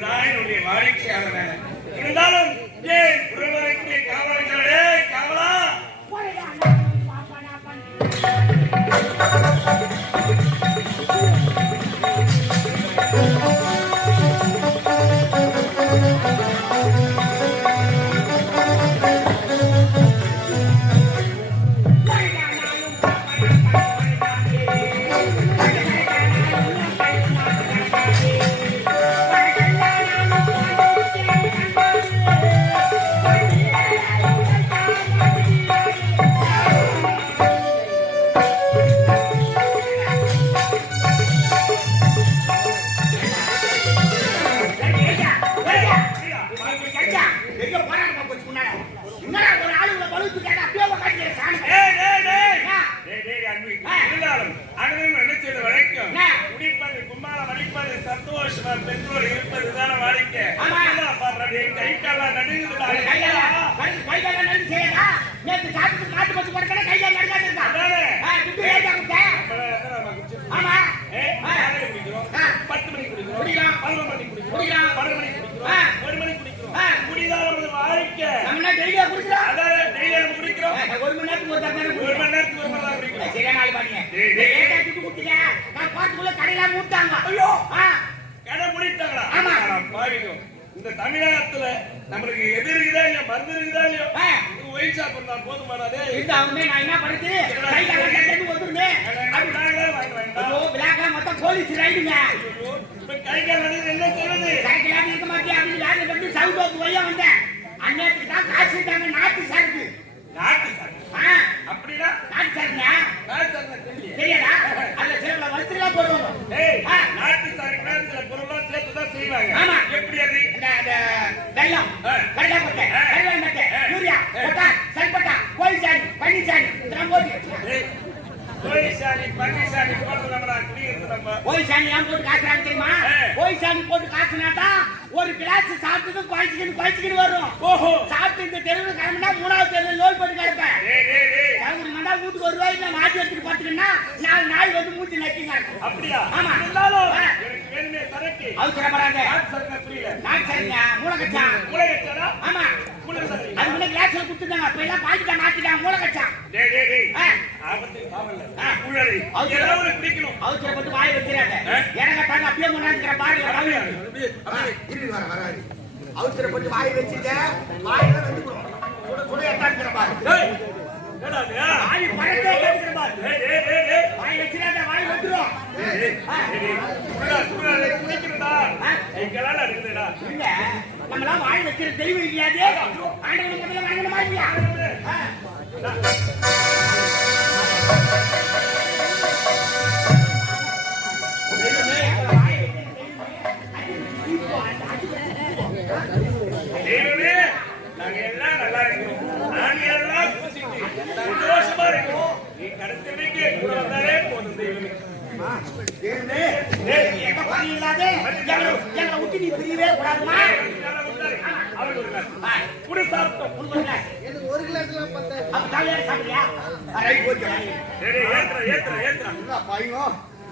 இதுதான் என்னுடைய வாடிக்கையாளர் இருந்தாலும் சந்தோஷமா பெற்றோர் இருப்பதுதான டேய், கை கால்லாம் நடுங்குதுடா. கையால கை- கையால நடுங்க செய்யடா நேத்து சாப்பிட்டு காட்டு பச்சு போறக்கட கையால நடுங்காது குடிச்சிருக்கோம்? ஆமா. பத்து மணிக்கு குடிக்கிறோம், மணிக்கு குடிக்கிறோம். பன்னெண்டு மணிக்கு குடிக்கிறோம். ஒரு மணிக்கு குடிக்கிறோம். குடிதான் நமது வாழ்க்கை. நம்ம டெய்லியா குடிக்கிறோம். அதானே, நம்ம குடிக்கிறோம். ஒரு மணி நேரத்துக்கு ஒரு மணி நேரத்துக்கு ஒரு மணி நேரம் குடிக்கிறோம். சரியா நாள் பாருங்க. கொடுத்தீங்க நான் பாத்துக்குள்ள கடையில மூட்டாங்க. ஐயோ! கடை முடித்தாங்களா? ஆமா. பாவிங்க. இந்த தமிழகத்துல நம்மளுக்கு எது இருக்குதா இல்லையா மருந்து இருக்குதா இல்லையா ஒயின் ஷாப் இருந்தா போதுமானதே இந்த அவங்க நான் என்ன பண்ணுறது கை கால கட்டன்னு வந்துருமே. அது நாங்களே வாங்கி வேண்டாம் ஐயோ விளாக்கா மொத்தம் போலீஸ் ரைடுங்க என்ன செய்வது சரக்குலாம் இருக்க மாட்டேன் அப்படின்னு யாரு கட்டி சவுண்ட் வையா வந்தேன். அந்நேரத்துக்கு தான் காசு நாட்டு சரக்கு. நாட்டு சார் ஆ அப்படின்னா தெரியாதா அதுல சில வருஷத்துலாம் போடுவாங்க ஏய் ஆ. நாட்டு சாருக்குனா சில பொருள்லாம் சேர்த்து தான் செய்வாங்க ஆமா. எப்படி அது இந்த வெள்ளம் ஆ. கடலைப்பட்டை ஆ. கருவேலமட்டை ஆ. யூரியா. பொட்டாஸ் சல்பட்டா கோயில் சாணி பன்னி சாணி இதெல்லாம் போட்டு போடுறது நம்ம சாணி ஏன் போட்டு காசுறாங்க தெரியுமா ஆ. கோயில் சாணி போட்டு காசுனாட்டா ஒரு கிளாஸ் சாப்பிட்டதும் குழச்சிக்கின்னு குழச்சிக்கின்னு வரும் ஓஹோ. சாப்பிட்டு இந்த தெருவில் கிளம்பினா மூணாவது தெருவில் நோய் போட்டு கிடப்பேன் அவங்க மண்டா வீட்டுக்கு ஒரு ரூபாய் நான் மாட்டி எடுத்துட்டு பார்த்துக்கின்னா நாலு நாள் வந்து மூச்சு நக்கி கிடக்கும் அப்படியா? ஆமா. இருந்தாலும் சரக்கு. புரியல. நாட்டு சரிங்க ஆமா. சரக்கு. அது முன்ன கிளாஸ்ல கொடுத்துட்டாங்க அப்ப எல்லாம் பாக்கிட்ட மாத்திட்டாங்க மூளைக்கச்சா அவசரப்பட்டு வாய் வச்சுட்ட வாயில வந்துக்கணும். சுட சுட எட்டாக்கிற பாரு? வாய் பழத்தை கேட்கிற பாரு. வாய் வச்சிடாத வாய் வந்துரும். எங்கெல்லாம் இருக்குதுடா. இல்ல நம்மளாம் வாய் வைக்கிற தெளிவு இல்லையாது ஆண்டவனை முதல்ல வணங்கணுமா இல்லையா?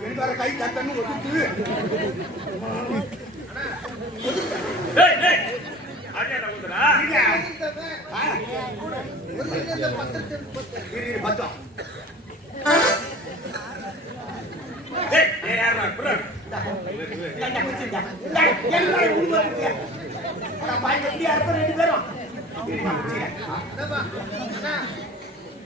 எனக்கு வர கை தட்டன்னு ஒதுக்கு பத்தம் நான் ரெண்டு பேரும்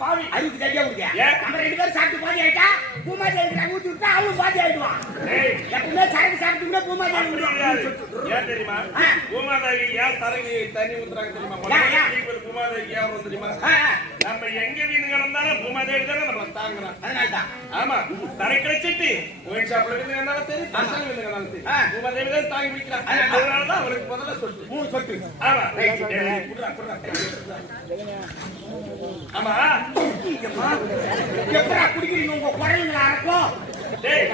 பாவி. நம்ம ரெண்டு பேரும் சாப்பிட்டு பாதி ஆயிட்டா பூமாதி ஆயிட்டு ஊத்தி விட்டா அவனும் பாதி ஆயிடுவான் எப்பவுமே சரக்கு சாப்பிட்டுமே பூமாதி தெரியுமா? பூமாதாவி ஏன் சரக்கு தண்ணி ஊத்துறாங்க தெரியுமா? பூமாதாவி ஏன் தெரியுமா? நம்ம எங்க வீடு கிடந்தாலும் பூமா தேடி தானே நம்ம தாங்குறோம். அதனால ஆமா தரை கிடைச்சிட்டு ஒயின் சாப்பிட வீடு கிடந்தாலும் சரி பசங்க வீடு கிடந்தாலும் சரி. பூமா தேடி தான் தாங்கி பிடிக்கலாம் அதனால தான் முதல்ல சொல்லு மூணு சொத்து ஆமா. ஆமா. எப்படா குடிக்கிறீங்க உங்க குறையுங்களா இருக்கும் டேய்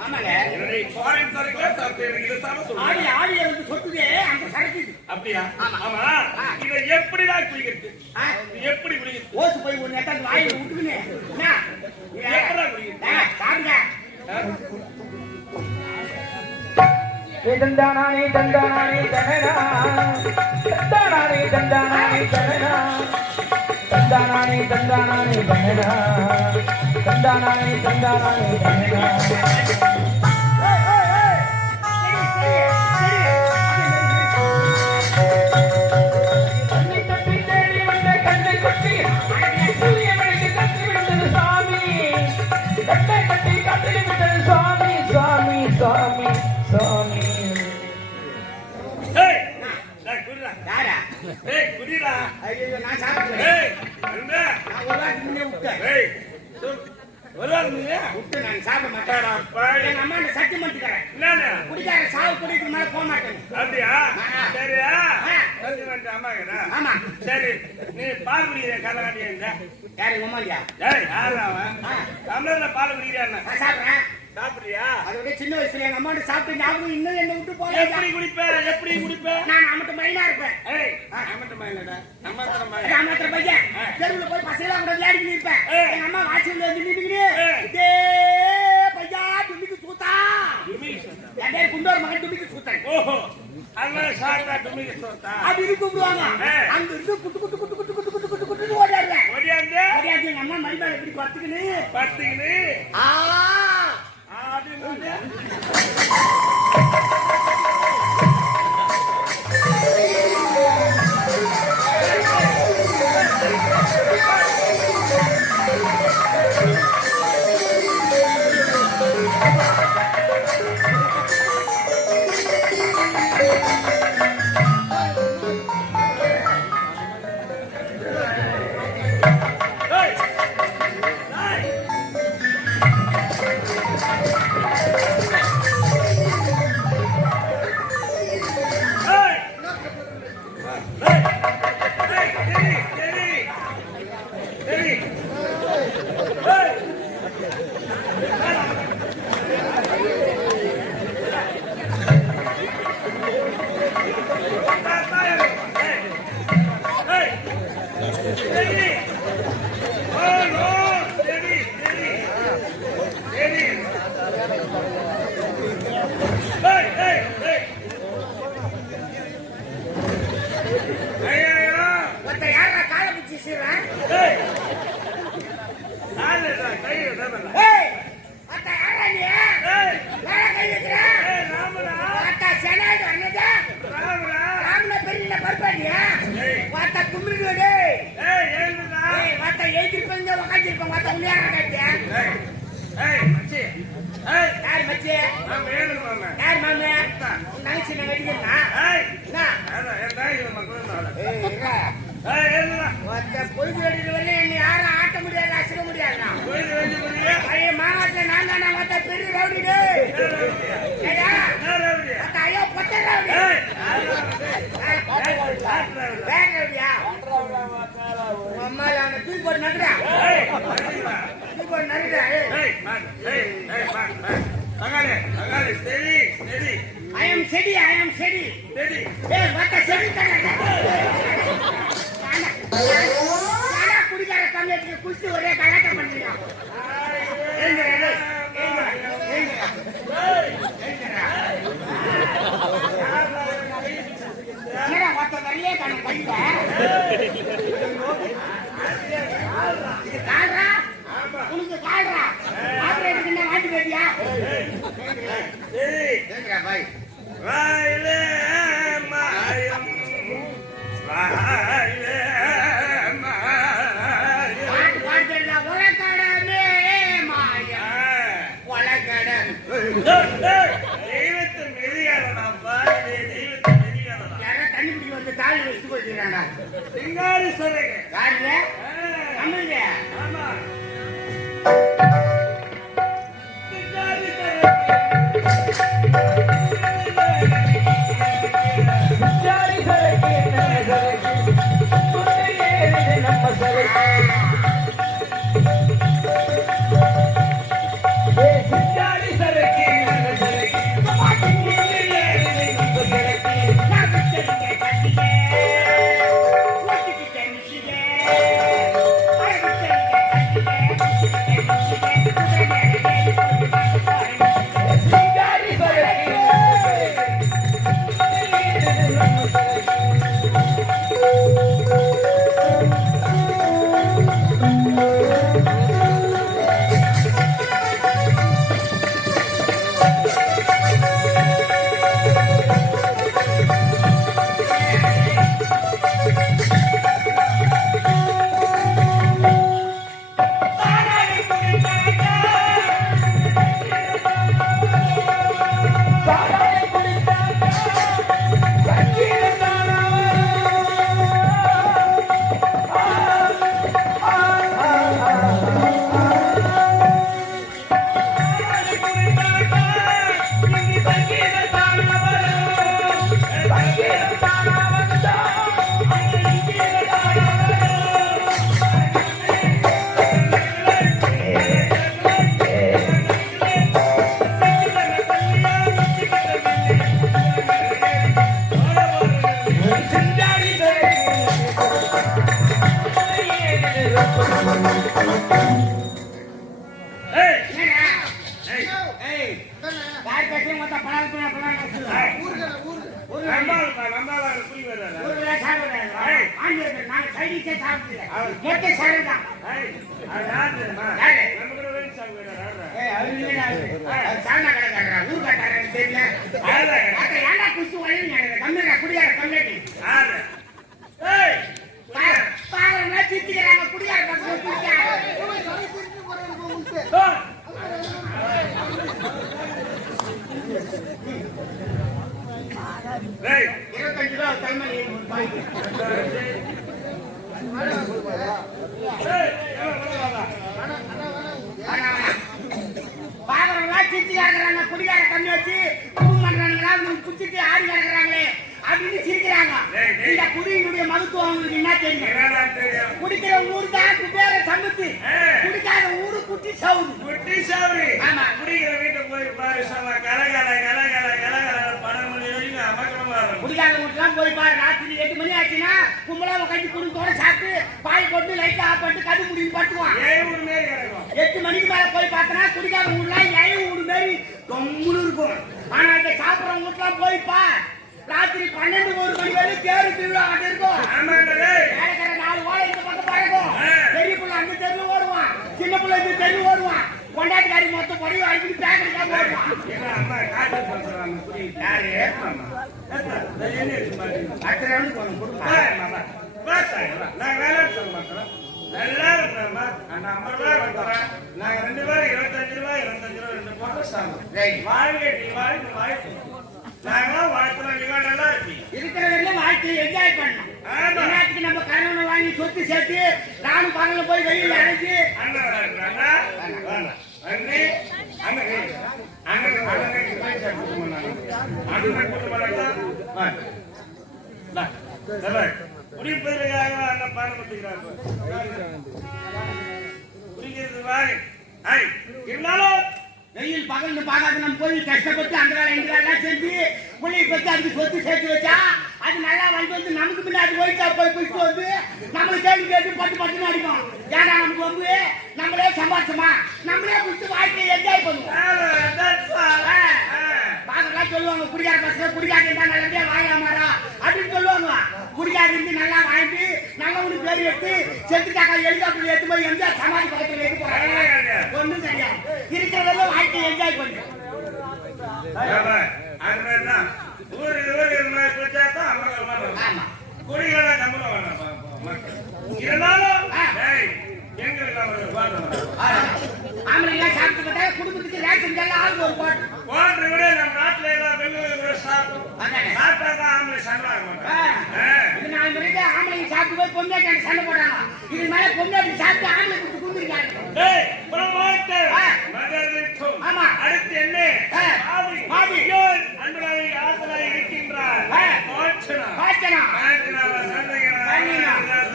ஆமாங்க. ஆடி ஆடி எனக்கு சொத்துதே அந்த சரக்கு அப்படியா? ஆமா. இத எப்படி தான் குடிக்கிறது எப்படி குடிக்கிறது ஓசு போய் ஒரு நேரத்துல வாயில விட்டுக்கினே. எப்படா குடிக்கிறது சாப்பிடுங்க. தந்தானானே தந்தானானே தனனா தந்தானானே தந்தானானே தனனா தந்தானானே தந்தானானே தனனா தந்தானானே தந்தானானே தனனா அப்படியே சாவு குடிக்கிற மாதிரி போக மாட்டேன். அப்படியா? சரியா? ஆமா. சரி நீ பால் குடிக்கிற கதை காட்டியா யாரு உமாரியா ஏய் யாரு அவன்? தமிழர்ல சின்ன வயசுல எங்க அம்மா சாப்பிட்டு ஞாபகம் இன்னும் என்ன விட்டு போய் எப்படி குடிப்பேன் எப்படி குடிப்பேன் நான் அமட்ட மயிலா இருப்பேன். ஏய் அமட்ட மயிலடா. அமட்ட மயிலா? அமட்ட பையன். தெருவுல போய் பசங்களா கூட விளையாடிட்டு இருப்பேன். எங்க அம்மா வாட்சியில வந்து நின்னுக்கிட்டு டுமிக்கு சொன்னா. என் பேர் குண்டோர் மகன் தும்பிக்கு சூத்தன் ஓஹோ, அதனால ஷார்ட்டா டுமிக்கு சொன்னா. அப்படின்னு கூப்பிடுவாங்க ஏய். அங்க இருந்து குட்டு குட்டு குட்டு குட்டு குட்டு குட்டு குட்டு குட்டு ஓடியாடுவேன் ஓடியாந்து, ஓடியாந்து எங்க அம்மா கல்யாணம் கட்டேன் யார் மச்சி? யார் மாமே? தங்கச்சி நான் கட்டிக்கிறேன் ஐ எம் செடி ஐ எம் செடி steady. ஏய் மத்த சிங்காரி சொல்லுங்க. பாக்குறவங்களா சிரிச்சுக்கா இருக்கிறாங்க, குடிகார கம்மி வச்சு பண்றாங்களா, இவங்க குடிச்சிட்டு ஆடி கிடக்குறாங்களே அப்படின்னு சிரிக்கிறாங்க. இந்த குடியினுடைய மருத்துவம் அவங்களுக்கு என்ன தெரியும் குடிக்கிற ஊரு தான் பேர சமுத்து. குடிக்காத ஊரு குட்டி சவுது குட்டி சாவரி ஆமா. குடிக்கிற வீட்டை போய் பாரு சாமா கலகல கலகல கலகல பணம் மணி வரைக்கும் அமக்கணமா இருக்கும் குடிக்காத வீட்டுலாம் போய் பாரு ராத்திரி எட்டு மணி ஆச்சுன்னா கும்பலா உட்காந்து குடும்பத்தோட சாப்பிட்டு பாய் போட்டு லைட் ஆஃப் பண்ணிட்டு கது முடிவு பட்டுவான் எட்டு மணிக்கு மேல போய் பார்த்தனா குடிக்காத ஊர்லாம் ஏழு ஊடு மாரி தொம்முன்னு இருக்கும். ஆனா இந்த சாப்பிடுற வீட்டுலாம் போய் ராத்திரி பன்னெண்டு ஒரு மணி வரைக்கும் தேறு திருவிழா இருக்கும் வேலைக்கார நாலு ஓலை இந்த பக்கம் பறக்கும் ஆ. பெரிய புள்ள அந்த தெருவு ஓடுவான். சின்ன புள்ள இந்த தெருவு ஓடுவான். கொண்டாட்டுக்காரி மொத்தம் பொடி அடிக்கடி நான் வேலைன்னு சொல்ல மாட்டேன். நல்லா இருக்கிறேம்மா. நான் ஐம்பது ரூபாய் கொடுக்குறேன். ரெண்டு பேரும் இருபத்தஞ்சு ரூபாய், இருபத்தஞ்சு ரூபாய் ரெண்டு போட்டு. வாழ்க நீ வாழ்க வாழ்க்கை. நாங்களாம் வாழ்த்துறோம், நீங்க நல்லா இருக்கீங்க. வாழ்க்கையை என்ஜாய் பண்ணணும். எல்லாத்துக்கும் நம்ம கணவனை வாங்கி சொத்து சேர்த்து நானும் பகல போய் வெளியில அழைச்சு. அண்ணே, அண்ணன் ஏய், அண்ணன், அண்ணன் இங்க போய் சாப்பிட்டு போனாங்க. அண்ணன் கூட்டு போனாங்களா? வா. வா. நல்லா இருக்கு. குடிப்பதற்காக அண்ணன் வாய். ஐ, இருந்தாலும் வெயில் பகல்னு பார்க்காத நம்ம போய் கஷ்டப்பட்டு அந்த வேலை இந்த வேலை செஞ்சு புள்ளைய பத்தி அதுக்கு சொத்து சேர்த்து வச்சா அது நல்லா வந்து வந்து நமக்கு பின்னாடி போயிட்டா போய் குடிச்சு வந்து நம்மளை கேள்வி கேட்டு பட்டு பட்டுன்னு அடிக்கும் ஏன்னா நமக்கு வந்து நம்மளே சம்பாதிச்சோமா நம்மளே குடிச்சு வாழ்க்கையை என்ஜாய் பண்ணுவோம். சொல்லுவாங்க குடிகார பசங்க குடிகார இருந்தா நல்லபடியா வாங்கலாமாடா அப்படின்னு சொல்லுவாங்க. குடிகார இருந்து நல்லா வாங்கிட்டு நல்லவனுக்கு பேர் எடுத்து செத்துட்டாக்கா ஹெலிகாப்டர் எடுத்து போய் எம்ஜிஆர் சமாதி பக்கத்துல எடுத்து போறாங்க ஒண்ணும் தெரியாது இருக்கிறதெல்லாம் வாழ்க்கை என்ஜாய் பண்ணு ஏப்பா, அது மாதிரிதான். ஊரு ஊரு இது மாதிரி குடிச்சாதான் அமர்க்களமா இருக்கும். ஆமா. குடிகளெல்லாம் கம்முனு வேணாம், பா- பா- மக்கள். இருந்தாலும், எங்களுக்கு குடும்பத்துக்கு ரேஷன் ஆளுக்கு ஒரு போட்டு. ஓட்டுற விட நம்ம நாட்டுல எல்லாம் பெண்களுக்கு சாப்பிடும். அதானே. சாப்பிட்டாதான் ஆம்பளை சண்டை ஆக மாட்டாங்க. ஆ. இது நாலு மணிக்கு ஆம்பளைங்க சாப்பிட்டு போய் பொண்ணாட்டி சண்டை போட்டாங்க இது மேல பொண்ணாட்டி சாப்பிட்டு ஆம்பளை குடிச்சு குந்திருக்காங்க. ஆமா. அடுத்து என்ன? இருக்கின்றார்.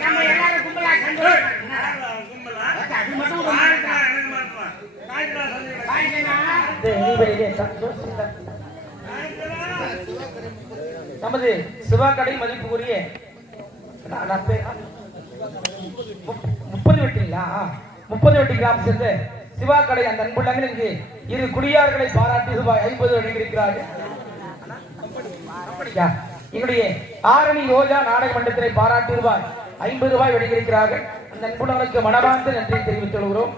நம்ம எல்லாரும் கும்பலா கும்பலா? அது மட்டும் நமது சிவா கடை மதிப்புக்குரிய நான் முப்பது வெட்டிங்களா? முப்பது வெட்டி கிராமம் சேர்ந்த சிவா கடை அந்த அன்புள்ளங்களுக்கு இரு குடியார்களை பாராட்டி ரூபாய் ஐம்பது வழங்கியிருக்கிறார்கள். அப்படியா? எங்களுடைய ஆரணி ரோஜா நாடக மண்டலத்தினை பாராட்டி ரூபாய் ஐம்பது ரூபாய் வழங்கியிருக்கிறார்கள். அந்த அன்புள்ளவர்களுக்கு மனமார்ந்த நன்றி தெரிவித்துக் கொள்கிறோம்.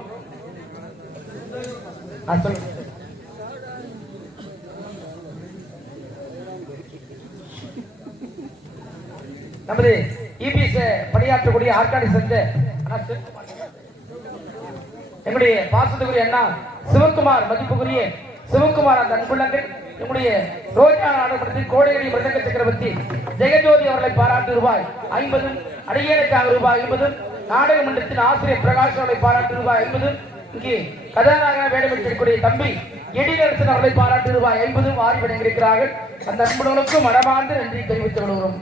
நமது இபிஎஸ் பணியாற்றக்கூடிய ஆற்காடு சேர்ந்த எங்களுடைய பாசத்துக்குரிய அண்ணா சிவகுமார் மதிப்புக்குரிய சிவகுமார் அந்த அன்புள்ளங்கள் எங்களுடைய ரோஜா நாடகத்தில் கோடையடி மிருதங்க சக்கரவர்த்தி ஜெகஜோதி அவர்களை பாராட்டு ரூபாய் ஐம்பதும் அடியேனுக்காக ரூபாய் ஐம்பதும் நாடக மன்றத்தின் ஆசிரியர் பிரகாஷ் அவர்களை பாராட்டு ரூபாய் ஐம்பதும் இங்கே கதாநாயகன வேடமிட்டிருக்கூடிய தம்பி எடிநரசன் அவர்களை பாராட்டு ரூபாய் ஐம்பதும் ஆறி வழங்கியிருக்கிறார்கள். அந்த அன்புகளுக்கும் மனமார்ந்து நன்றி தெரிவித்துக் கொள்கிறோம்.